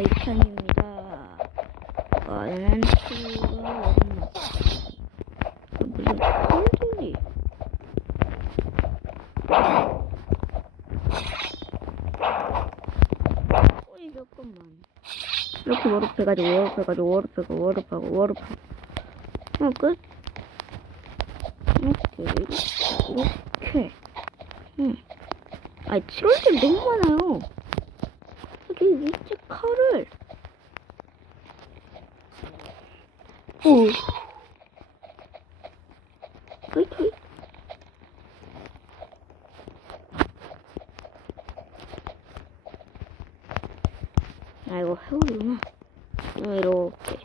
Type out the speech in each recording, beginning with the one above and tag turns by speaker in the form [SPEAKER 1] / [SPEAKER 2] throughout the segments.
[SPEAKER 1] 이찬입니다. 나는 수가 어딨나? 무슨 털들이? 어이 잠깐만. 이렇게 워룹해가지고 워룹해가지고 워룹하고 워룹하고 워룹하고. 어 끝. 이렇게 이렇게. 응. 아니 7월달 너무 많아요. 여기 밑에 칼을. 오. 토이. 아 이거 해오리구나. 어, 이렇게.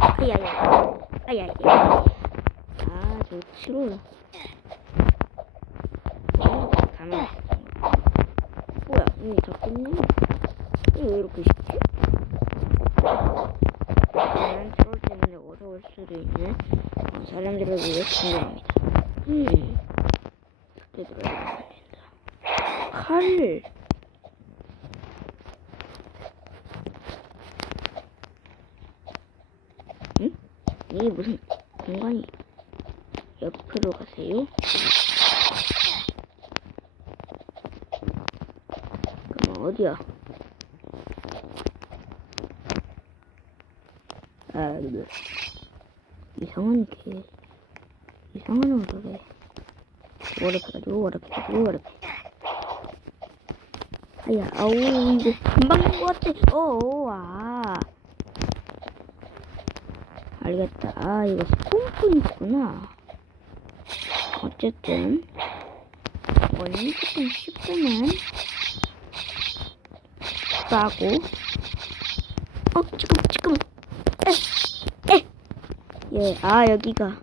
[SPEAKER 1] 아야야. 아야야. 아, 저 7월. 가만. 뭐야, 이미 다. 이거 왜 이렇게 쉽지? 저는 트롤 어려울 수도 있는 어, 사람들을 위해 준비합니다. 음, 들어야 된다. 칼. 응? 이게 무슨 공간이 옆으로 가세요? 그럼 어디야? 아, 이거 이상한 게 이상한 얼굴에 워럽해가지고 워럽해가지고 워럽해. 아야, 아우 이거 금방 된것 같아. 어, 아. 알겠다. 아, 이거 스폰포인트구나. 어쨌든 원이 조금 쉽구만. 싸고. 어, 지금, 지금. 예, 아, 여기가.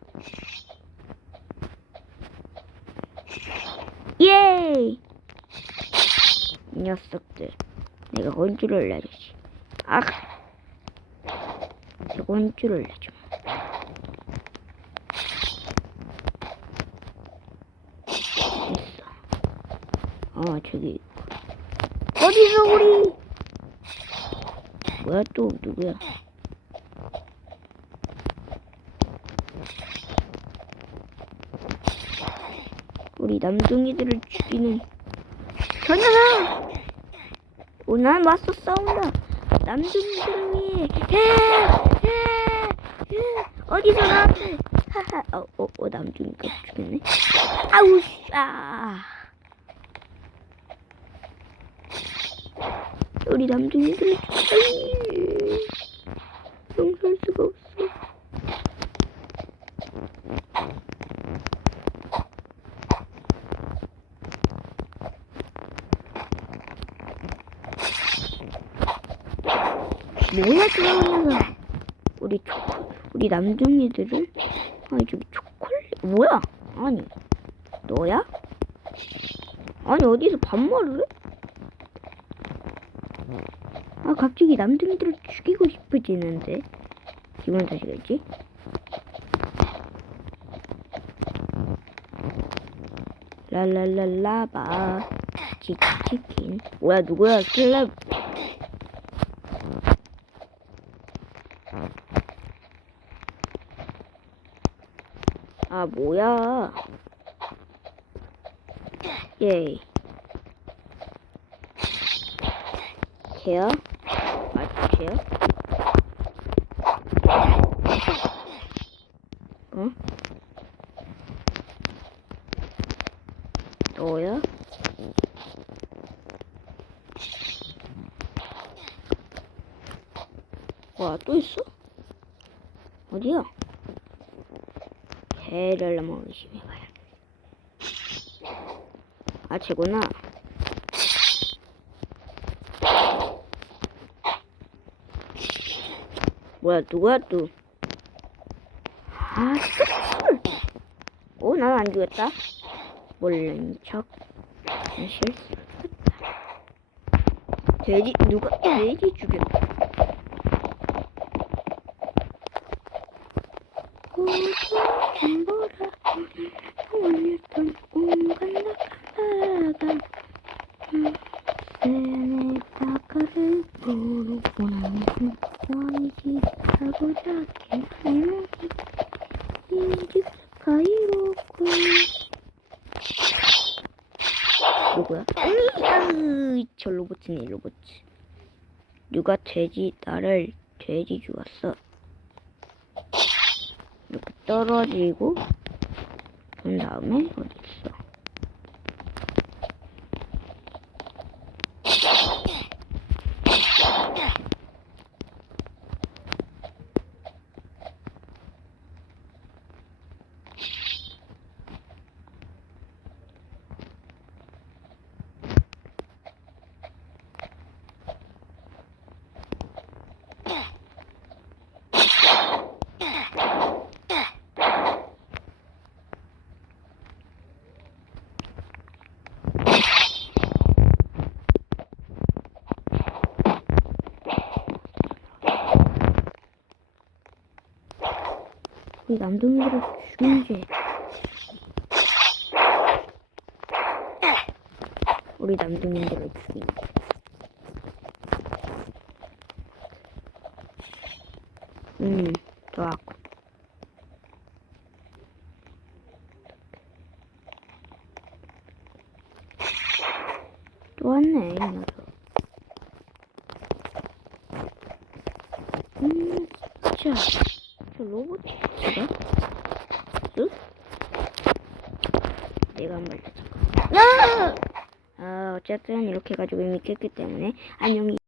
[SPEAKER 1] 예! 이 녀석들. 내가 혼쭐을 내주지. 아! 내가 혼쭐을 내줘. 있어. 아, 저기. 어디서 우리? 뭐야, 또, 누구야? 우리 남둥이들을 죽이는 저 녀석! 오, 난 맞서 싸운다. 남둥이들을 위해. 해! 해! 해! 어디서 나한테? 하하. 어, 어, 어, 남둥이가 죽였네. 아우, 아. 우리 남둥이들을 죽여. 용서할 수가 없어. 뭐야 녀석 우리 초 우리 남둥이들을 아니 저기 초콜릿? 뭐야? 아니 너야? 아니 어디서 반말을 해? 아 갑자기 남둥이들을 죽이고 싶어지는데. 기분 탓이겠지? 랄랄랄라바. 치킨 뭐야 누구야? 슬랩 아 뭐야 예이 걔야? 아 걔야? 어? 너야? 와 또 있어? 어디야? 개를 한번 의심해봐야 아, 쟤구나. 뭐야, 누구야, 또? 아, 술! 오, 난안 죽였다. 몰른 척. 실수했다. 돼지, 누가 돼지 죽였다. 고소 보라 올렸던 온갖 낙하가 세네 다가를 너로 보는 아니지 누구야? 아니 저 로봇이네 로봇. 누가 돼지 나를 돼지 주었어. 이렇게 떨어지고 그 다음에 어디 있어 우리 남동이들을 죽인 죄 우리 남동이들을 죽인 죄 음, 좋았고 또 왔네, 이 녀석. 음, 진짜. 저 로봇 진짜? 응? 내가 한번 더. 아! 아, 어쨌든 이렇게 해가지고 이미 깼기 때문에 안녕히